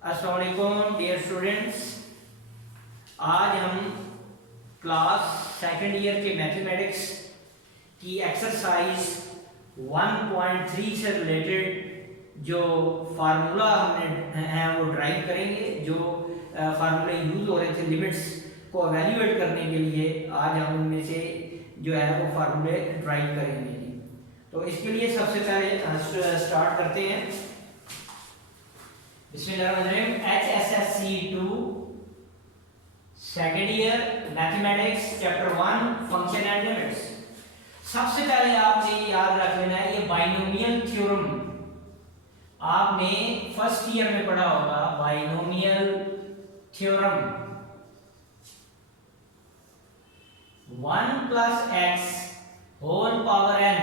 अस्सलाम वालेकुम dear students. आज हम क्लास सेकंड ईयर के मैथमेटिक्स की एक्सरसाइज 1.3 से रिलेटेड जो फार्मूला हमने हैं वो ड्राइव करेंगे। जो फार्मूले यूज़ हो रहे थे लिमिट्स को एवेल्यूएट करने के लिए, आज हम उनमें से जो है वो फार्मूले ड्राइव करेंगे। तो इसके लिए सबसे पहले स्टार्ट करते हैं। बिस्मिल्लाहिर्रहमानिर्रहीम। Hssc 2 second year mathematics chapter 1 function and limits. सबसे पहले आपने याद रख लेना है ये बाइनोमियल थ्योरम। आपने फर्स्ट ईयर में पढ़ा होगा binomial theorem. 1 + x whole power n,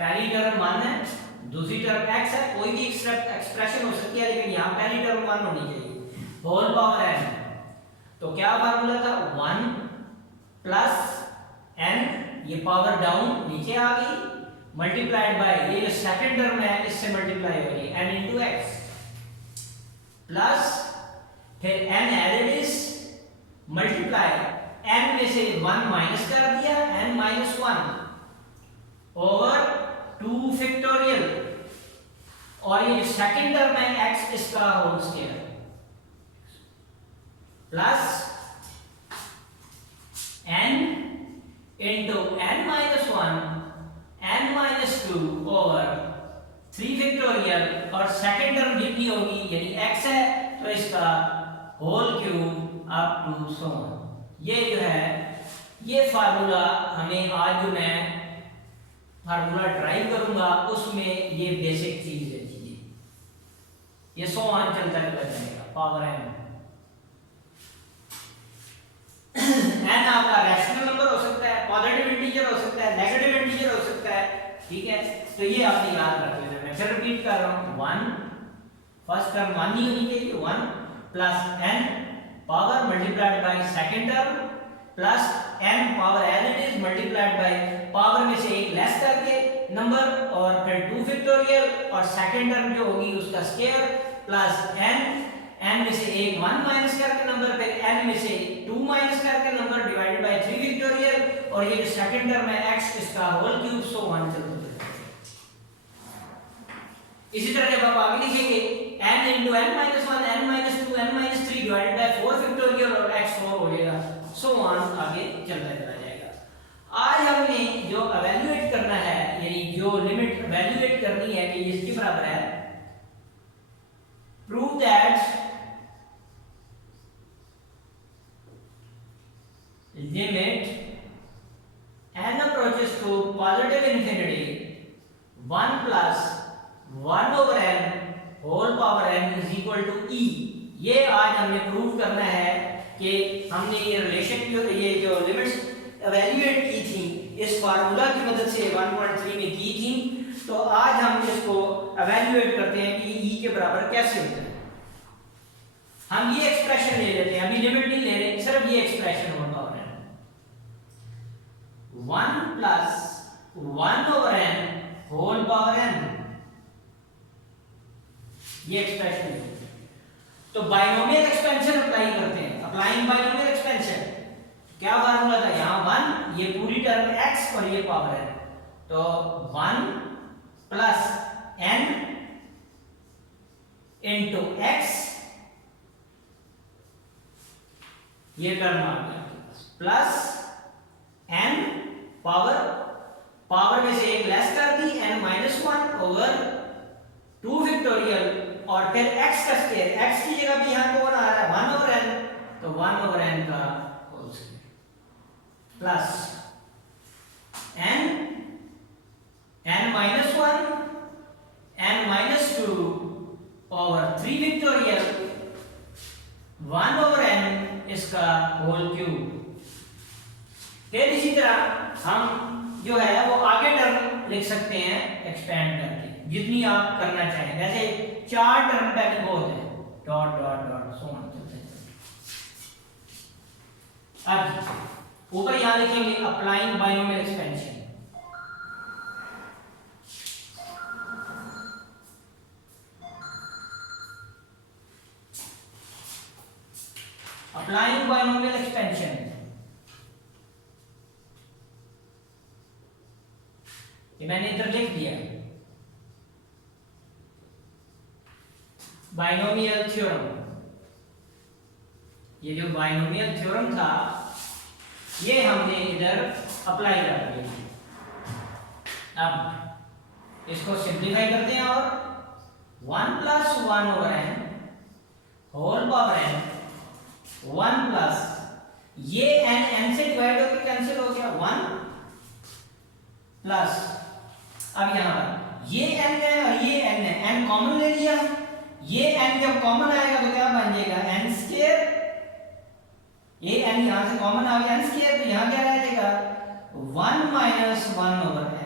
पहली टर्म 1 है, दूसरी टर्म x है। कोई भी एक्सप्रेशन हो सकती है, लेकिन यहां पहली टर्म 1 होनी चाहिए, होल पावर n। तो क्या फार्मूला था? 1 + n, ये पावर डाउन नीचे आ गई, मल्टीप्लाइड बाय ये जो सेकंड टर्म है इससे मल्टीप्लाई हो गई n * x, प्लस फिर n as it is multiply n में से 1 माइनस कर दिया, n - 1 ओवर 2 फैक्टोरियल, और ये जो सेकंड टर्म है x इसका whole square, plus n into n - 1 n - 2 over 3 factorial, और सेकंड टर्म जितनी होगी यानी x है तो इसका whole cube up to so on. ये जो है ये फार्मूला हमें आज जो मैं फार्मूला ड्राइव करूंगा उसमें ये बेसिक चीज है जी। ये सो ऑन चलता जाएगा पावर n। n आपका रैशनल नंबर हो सकता है, पॉजिटिव इंटीजर हो सकता है, नेगेटिव इंटीजर हो सकता है, ठीक है। तो ये आपने याद रख लेना। मैं फिर रिपीट कर रहा हूं, 1 फर्स्ट टर्म 1 ही होनी चाहिए, 1 + n power multiplied by second term plus n power as it is multiplied by power में से एक लेस करके नंबर, और फिर 2 फैक्टोरियल, और सेकंड टर्म जो होगी उसका स्क्वायर, प्लस n में से एक 1 माइनस करके नंबर, फिर n में से 2 माइनस करके नंबर डिवाइडेड बाय 3 फैक्टोरियल, और ये जो सेकंड टर्म है x इसका होल क्यूब, सो 1 चलता है। इसी तरह जब आप आगे लिखेंगे n * n - 1 n - 2 n - 3 divided by 4 factorial, और x 4 हो जाएगा, सो ऑन आगे चलता चला जाएगा। आज हमने जो एवेल्युएट करना है, यानी जो लिमिट एवेल्युएट करनी है कि इसके बराबर है, prove that limit n approaches to positive infinity 1 + 1/n whole power n = e। ये आज हमने प्रूव करना है कि हमने ये रिलेशन ये जो लिमिट्स एवेल्युएट की थी इस फार्मूला की मदद से 1.3 में की थी। तो आज हम इसको एवेल्युएट करते हैं कि e के बराबर कैसे होता है। हम ये एक्सप्रेशन ले लेते हैं, अभी लिमिट नहीं ले रहे, सिर्फ ये एक्सप्रेशन होगा 1 + 1/n होल पावर n, ये एक्सप्रेशन है। तो बाइनोमियल एक्सपेंशन अप्लाई करते हैं, अप्लाइंग बाइनोमियल एक्सपेंशन। क्या फार्मूला था? यहां 1, ये पूरी टर्म x और ये पावर है, तो 1 + n into x, ये टर्म आ गया, प्लस n पावर में से एक लेस कर दी, n - 1 ओवर 2 फैक्टोरियल, और फिर x का स्क्वायर, x की जगह भी यहां कौन आ रहा है? 1/n, तो 1/n का whole square, plus n - 1 n - 2 over 3 factorial 1/n इसका होल क्यूब। फिर इसी तरह हम जो है वो आगे टर्म लिख सकते हैं एक्सपेंड करके, जितनी आप करना चाहें। वैसे 4 टर्म पहले बहुत है, dot dot dot so on चलते हैं। अब ऊपर यहां लिखेंगे applying binomial expansion. Applying binomial expansion, ये मैंने इधर लिख दिया बायनोमियल थ्योरम। ये जो बायनोमियल थ्योरम था ये हमने इधर अप्लाई कर दिया। अब इसको सिंप्लीफाई करते हैं और 1 + 1/n whole power n 1 plus ये n से डिवाइड होकर कैंसिल हो गया 1 प्लस, अब यहां पर ये n है और ये n है, n कॉमन ले लिया, ये n जब कॉमन आएगा तो क्या बन जाएगा n², ये n यहां से कॉमन आ गया n², तो यहां क्या रह जाएगा 1 - 1/n।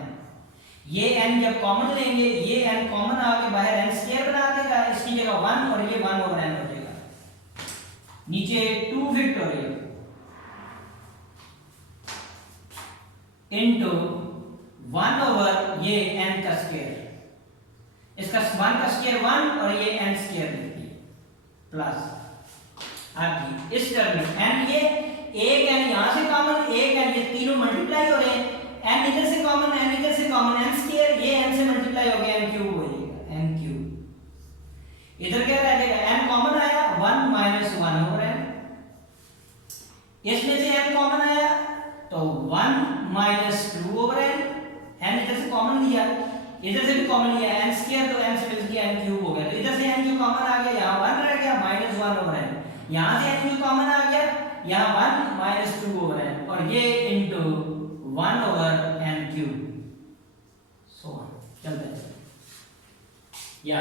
ये n जब कॉमन लेंगे ये n कॉमन आके बाहर n² बना देगा, इसकी जगह 1 और ये 1/n हो जाएगा, नीचे 2 फैक्टोरियल इनटू 1 ये n का स्क्वायर, इसका 1 का स्क्वायर 1 और ये n² लिखती है प्लस अब इस टर्म में n, ये एक n यहां से कॉमन, एक n, ये तीनों मल्टीप्लाई हो रहे हैं, n इधर से कॉमन, n इधर से कॉमन, n², ये n से मल्टीप्लाई हो गया n³ हो जाएगा n³, इधर क्या रह जाएगा n कॉमन आया 1 - 1/n, इसमें से n कॉमन आया तो 1 - 2/n, n इधर से कॉमन लिया, इधर से भी कॉमन लिया n², तो n से मिल गया n³ हो गया, तो इधर से n³ कॉमन आ गया, यहां 1 रह गया -1/n, यहां से n³ कॉमन आ गया, यहां 1 - 2/n और ये इनटू 1/n³, सो चलते हैं या।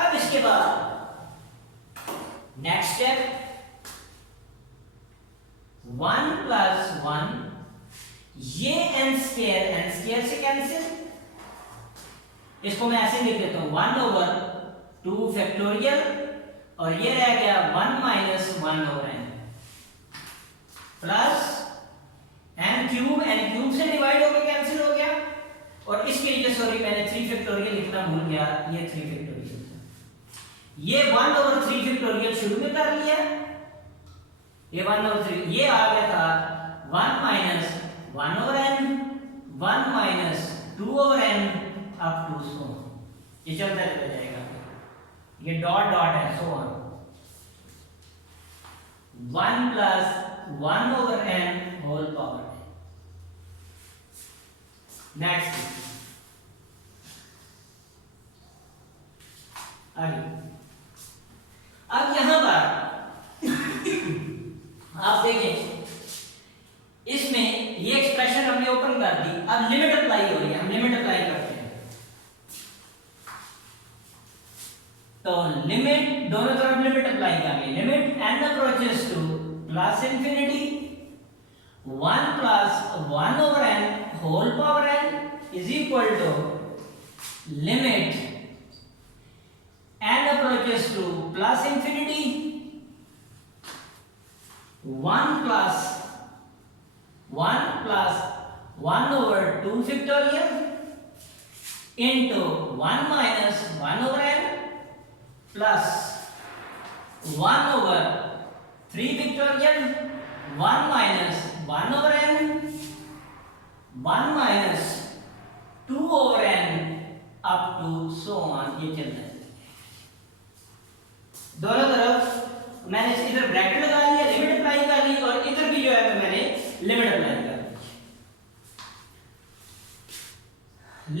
अब इसके बाद नेक्स्ट स्टेप 1 + 1, ये n² से कैंसिल, इसको मैं ऐसे लिख देता हूं 1/2 फैक्टोरियल और ये रह गया 1 - 1/n प्लस n³ से डिवाइड होकर कैंसिल हो गया, और इसके लिए सॉरी मैंने 3 फैक्टोरियल लिखना भूल गया, ये 3 फैक्टोरियल था, ये 1/3 फैक्टोरियल शुरू में कर लिया, ये 1/3 ये आ गया था 1 - 1/n 1 - 2/n अप टू सो, ये चलता जाएगा, ये डॉट डॉट है so on, 1 + 1/n whole power. Next आगे, अब यहां पर आप देखें इसमें ये एक्सप्रेशन हमने ओपन कर दी, अब लिमिट अप्लाई हो रही है, हम लिमिट अप्लाई करते हैं, तो लिमिट दोनों तरफ लिमिट अप्लाई करेंगे, limit n approaches to +∞ 1 + 1/n whole power n is equal to limit n approaches to +∞ 1 + 1/2 factorial into 1 - 1/n plus 1/3 factorial 1 - 1/n 1 - 2/n up to so on, ये चल रहा है, दोनों तरफ मैंने इधर ब्रैकेट लगा लिया, लिमिट अप्लाई कर दी, और इधर भी जो है मैंने लिमिट अप्लाई कर दी,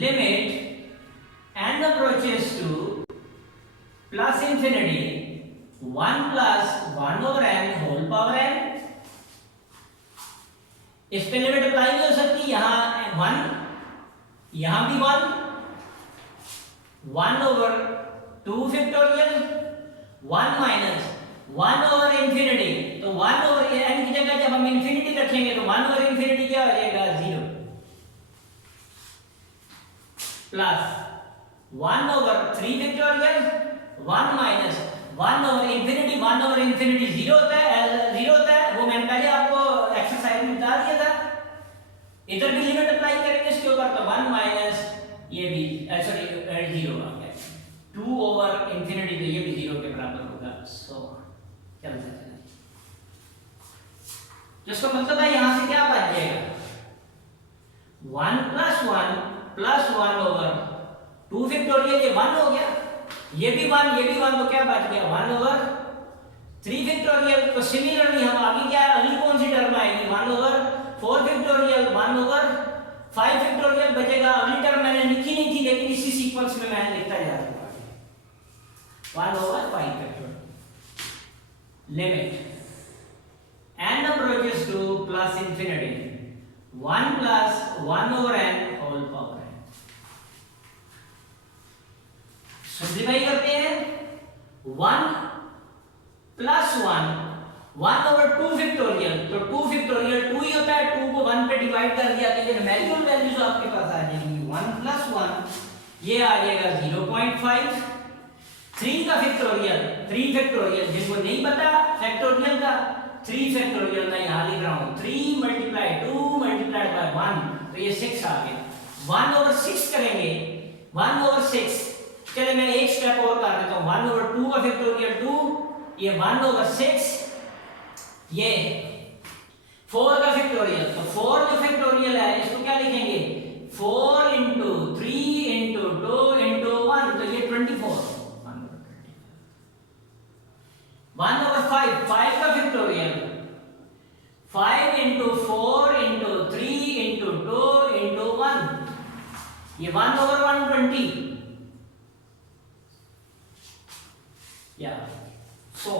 limit n approaches to +∞ 1 + 1/n whole power n, इस पे लिमिट अप्लाई भी हो सकती, यहां 1, यहां भी 1 1/2 फैक्टोरियल 1 - 1/∞, तो 1/n की जगह जब हम इंफिनिटी रखेंगे तो 1/∞ क्या हो जाएगा 0 प्लस 1/3 फैक्टोरियल 1 - 1/∞ 1/∞ 0 होता है, वो मैंने पहले आपको एक्सरसाइज में बता दिया था, इधर भी लिमिट अप्लाई करेंगे इसके ऊपर, तो 1 - ये भी सॉरी 0 आ गया 2/∞, तो ये भी 0 के बराबर होगा। चलता चला, जिसका मतलब है यहां से क्या बच जाएगा 1 प्लस 1 ओवर 2 फैक्टोरियल, ये 1 हो गया, ये भी 1 ये भी 1, तो क्या बच गया 1 ओवर 3 फैक्टोरियल। तो सिमिलरली हम आगे क्या है, अगली कौन सी टर्म आएगी 1 ओवर 4 फैक्टोरियल, 1 ओवर 5 फैक्टोरियल बचेगा। अगली टर्म मैंने लिखी नहीं थी, लेकिन इसी सीक्वेंस में मैं लिखता जा रहा हूं 1 over 5 factorial. Limit n approaches to plus infinity 1 plus 1 over n whole power n। Simplify करते हैं 1 प्लस 1 ओवर 2 फैक्टोरियल, तो 2 फैक्टोरियल 2 ही होता है, 2 को 1 पे डिवाइड कर दिया तो ये न्यूमेरिकल वैल्यूज आपके पास आ जाएंगी 1 प्लस 1 ये आ जाएगा 0.5। 3 का फैक्टोरियल 3 फैक्टोरियल जिनको नहीं पता फैक्टोरियल का 3 फैक्टोरियल मैं यहां लिख रहा हूं 3 मल्टीप्लाई 2 मल्टीप्लाइड बाय 1 तो ये 6 आ गया। 1 ओवर 6 करेंगे 1 ओवर 6, चलिए मैं एक स्टेप और कर देता हूं 1 ओवर 2 का फैक्टोरियल 2, ये 1 ओवर 6, ये 4 का फैक्टोरियल, तो 4 जो फैक्टोरियल है इसको क्या लिखेंगे 4 into 3 into 2 into 1 तो ये 24 1 over 5 का factorial 5 into 4 into 3 into 2 into 1 ये 1 over 120 या so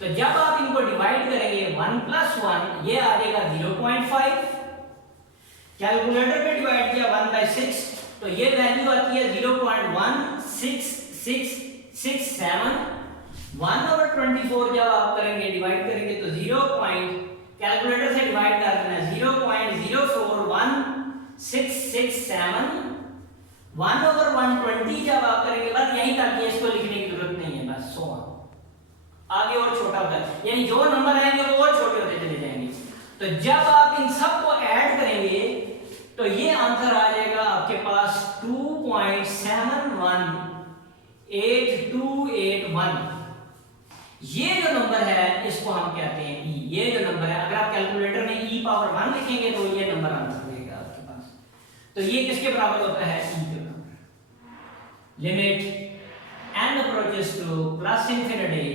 तो जब आप इनको डिवाइड करेंगे 1 प्लस 1 ये आ जाएगा 0.5, कैलकुलेटर पे डिवाइड किया 1 by 6 तो ये वैल्यू आती है 0.1667। 1 over 24 जब आप करेंगे डिवाइड करेंगे तो 0. कैलकुलेटर से डिवाइड कर देना 0.041667। 1 over 120 जब आप करेंगे बस यही तक, ये इसको लिखने की जरूरत नहीं है, बस 100 आगे और छोटा होता है, यानी जो नंबर आएंगे वो और छोटे होते चले जाएंगे। तो जब आप इन सब को ऐड करेंगे तो ये आंसर आ जाएगा आपके पास 2.718281। ये जो नंबर है इसको हम कहते हैं ई। ये जो नंबर है अगर आप कैलकुलेटर में e पावर 1 लिखेंगे तो ये नंबर आंसर देगा आपके पास। तो ये किसके बराबर होता है e के बराबर। Limit n approaches to plus infinity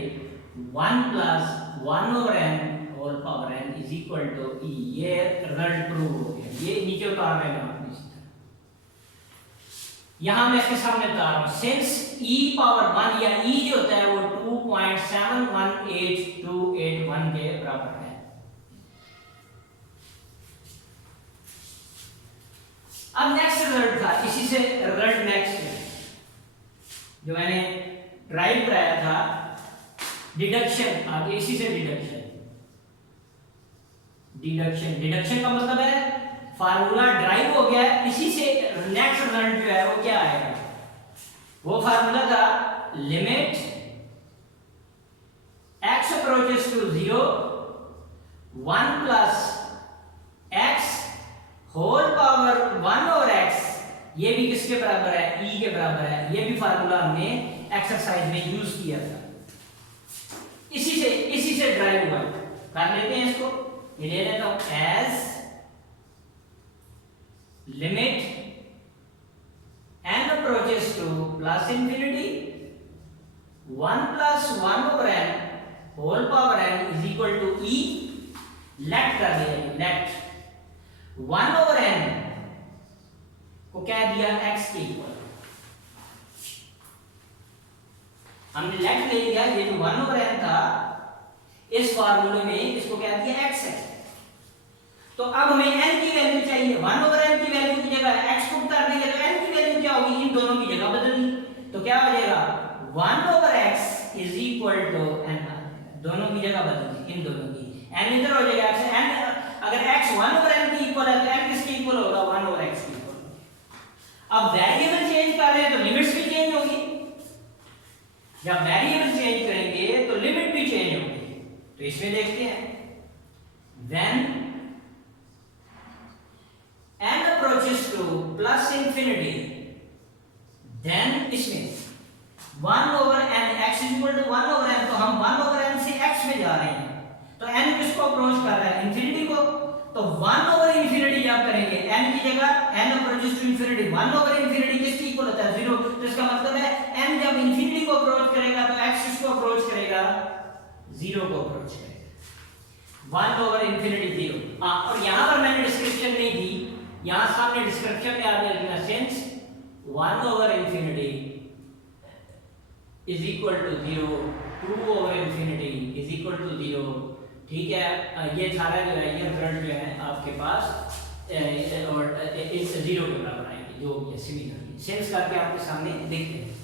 1 plus 1 over n whole power n is equal to e। ये रिजल्ट प्रूव हो गया, ये नीचे उतार रहे हैं आप इस तरह। यहां मैं इसके सामने उतार रहा हूं सिंस e पावर 1 या e जो होता है वो 2.718281 के बराबर है। अब नेक्स्ट रिजल्ट था, इसी से रिजल्ट नेक्स्ट जो मैंने ड्राइव कराया था डिडक्शन, आगे इसी से डिडक्शन का मतलब है फार्मूला ड्राइव हो गया, इसी से नेक्स्ट रिजल्ट जो है वो क्या आएगा, वो फार्मूला था limit x approaches to 0 1 plus x whole power 1 over x, ये भी किसके बराबर है e के बराबर है। ये भी फार्मूला हमने एक्सरसाइज में यूज किया था, इसी से ड्राइव हुआ। कर लेते हैं इसको, ये ले लेता हूं age limit n approaches to plus infinity 1 plus 1 over n whole power n is equal to e। Let कर दिया, लेट 1 over n को क्या दिया x के इक्वल, हमने लेट ले लिया, ये जो 1 over n था इस फार्मूले में इसको क्या दिया x है। तो अब हमें n की वैल्यू चाहिए, 1 over n की वैल्यू की जगह x को उतार देंगे तो n की वैल्यू क्या होगी, इन दोनों की जगह बदलनी, तो क्या हो जाएगा 1 over x is equal to n, दोनों की जगह बदलनी, इन दोनों की n इधर हो जाएगा x, n अगर x 1 over n की इक्वल है तो n किसके इक्वल होगा 1 over x के इक्वल। अब वेरिएबल चेंज कर रहे हैं तो लिमिट्स भी चेंज होगी, जब वेरिएबल चेंज करेंगे तो लिमिट भी चेंज होगी। तो इसमें देखते हैं when n approaches to plus infinity then इसमें 1 over n x equal to 1 over n, तो हम 1 ओवर n से x में जा रहे हैं, तो n किसको अप्रोच कर रहा है? इंफिनिटी को। तो 1 ओवर इंफिनिटी जब करेंगे n की जगह n approaches to infinity, 1 over infinity किसकी इक्वल होता है? 0। तो इसका मतलब है n जब इंफिनिटी को अप्रोच करेगा तो x किसको अप्रोच करेगा? 0 को अप्रोच करेगा। 1 ओवर इंफिनिटी 0। हां, और यहां पर मैंने डिस्क्रिप्शन नहीं दी, यहां सामने डिस्क्रिप्शन में आपने लिखना since 1 over infinity is equal to 0, 2 over infinity is equal to 0। ठीक है, ये सारा जो है ये रिजल्ट जो है आपके पास और इस 0 के बराबर आएंगे, जो ये सिमिलरली सेंस करके आपके सामने देखते हैं।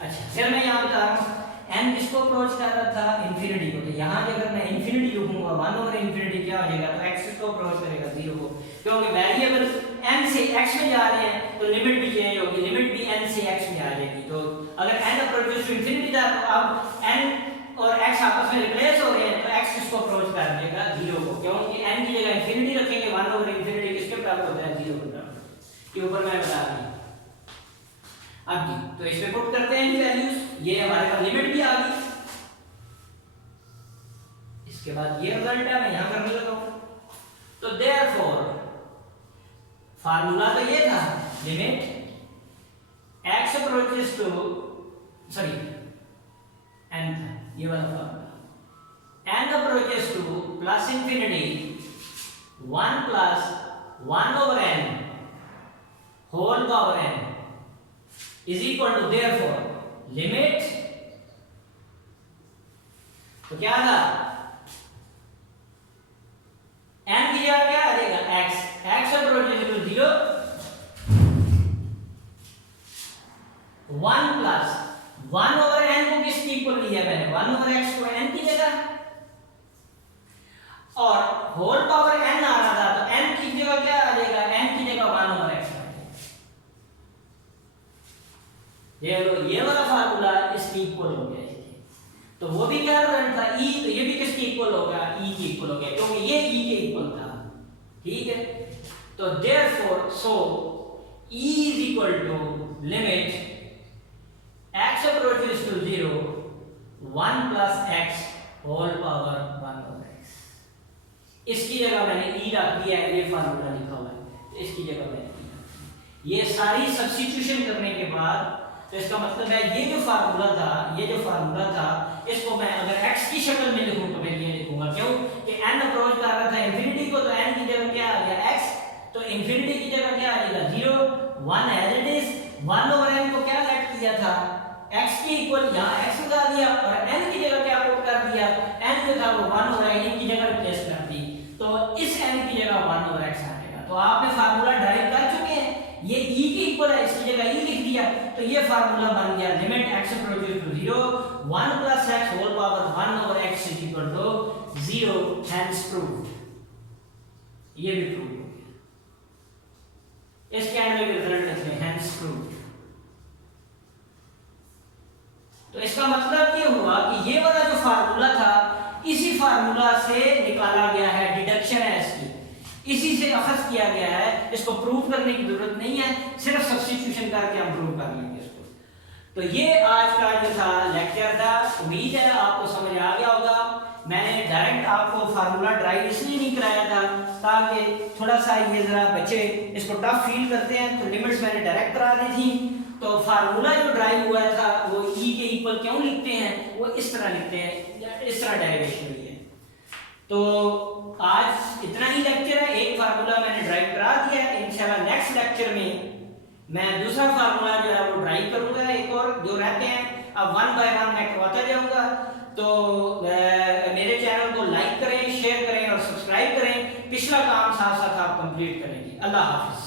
अच्छा, फिर मैं यहां बता रहा हूं n किसको अप्रोच कर रहा था? इंफिनिटी को। तो यहां अगर मैं इंफिनिटी लिखूंगा 1 ओवर इंफिनिटी क्या हो जाएगा? तो x किसको अप्रोच करेगा? 0 को, क्योंकि वेरिएबल n से x में जा रहे हैं तो लिमिट भी चेंज होगी, लिमिट भी n से x में आ जाएगी। तो अगर n अप्रोचेस टू इंफिनिटी था तो अब n और x आपस में रिप्लेस हो रहे हैं, तो x किसको अप्रोच कर देगा? 0 को, क्योंकि n की जगह इंफिनिटी रखेंगे, 1 ओवर इंफिनिटी किसके बराबर होता है? 0 के बराबर। ये ऊपर मैं बता दी। अब जी, तो इसमें पुट करते हैं वैल्यूज, ये हमारे पास लिमिट भी आ गई। इसके बाद ये रिजल्ट है, मैं यहां करने लगा हूं। तो देयरफॉर फार्मूला तो ये था, limit x approaches to sorry n था ये वाला formula, n approaches to plus infinity 1 plus 1 over n whole power n is equal to therefore limit, तो क्या था? n की जगह क्या आ जाएगा? x, x approaches to 0 1 plus 1 over n को किसकी इक्वल लिया मैंने? 1 ओवर x को n की जगह, और होल पावर n आ रहा था तो n की जगह क्या आ जाएगा? n की जगह 1 ओवर x। ये वाला फार्मूला इसकी इक्वल हो गया इसके, तो वो भी क्या रिजल्ट था? e, तो ये भी किसकी इक्वल हो गया? e की इक्वल हो गया, क्योंकि ये e के इक्वल था। ठीक है, तो therefore so e is equal to limit x approaches to 0 1 plus x whole power 1 over x। इसकी जगह मैंने e रख दिया है, ये फार्मूला लिखा हुआ है, इसकी जगह मैंने e रख दिया। ये सारी सब्स्टिट्यूशन करने के बाद, तो इसका मतलब है ये जो फार्मूला था इसको मैं अगर x की शक्ल में लिखूं तो मैं ये लिखूंगा, क्यों कि n अप्रोच कर रहा था इंफिनिटी को, तो n की जगह क्या आ गया? x, तो इंफिनिटी की जगह क्या आ जाएगा? 0, 1 as it is, 1 over n को क्या लेट किया था? x की इक्वल, यहां x लगा दिया और n की जगह क्या पुट कर दिया? n जो था वो 1 ओवर n की जगह रिप्लेस कर दी, तो इस n की जगह 1 ओवर x आ जाएगा। तो आपने फार्मूला ड्राइव कर चुके हैं, ये e की इक्वल है, इसकी जगह e लिख दिया, तो ये फार्मूला बन गया limit x approaches to 0 1 plus x whole power 1 over x is equal to 0, hence proved. ये भी प्रूव हो गया, इसके एंड में रिजल्ट लिखते हैं हेंस प्रूव्ड। तो इसका मतलब ये हुआ कि ये वाला जो फार्मूला था इसी फार्मूला से निकाला गया है, डिडक्शन है इसकी, इसी से अखज़ किया गया है, इसको प्रूव करने की जरूरत नहीं है, सिर्फ सब्स्टिट्यूशन करके हम प्रूव कर लेंगे इसको। तो ये आज का जो था लेक्चर था, उम्मीद है आपको समझ आ गया होगा। मैंने डायरेक्ट आपको फार्मूला ड्राइव इसलिए नहीं कराया था ताकि थोड़ा सा ये जरा बच्चे इसको टफ फील करते हैं, तो लिमिट्स मैंने डायरेक्ट करा दी थी। तो फार्मूला जो ड्राइव हुआ था वो e के इक्वल क्यों लिखते हैं? वो इस तरह लिखते हैं, इस तरह डेरिवेशन हुई है। तो आज इतना ही लेक्चर है, एक फार्मूला मैंने ड्राइव करा दिया है। इंशाल्लाह नेक्स्ट लेक्चर में मैं दूसरा फार्मूला जो है वो ड्राइव करूंगा, एक और जो रहते हैं, अब 1 बाय 1 मैं करवाता जाऊंगा। तो मेरे चैनल को लाइक करें, शेयर करें और सब्सक्राइब करें। पिछला काम साथ साथ आप कंप्लीट करेंगे। अल्लाह हाफिज।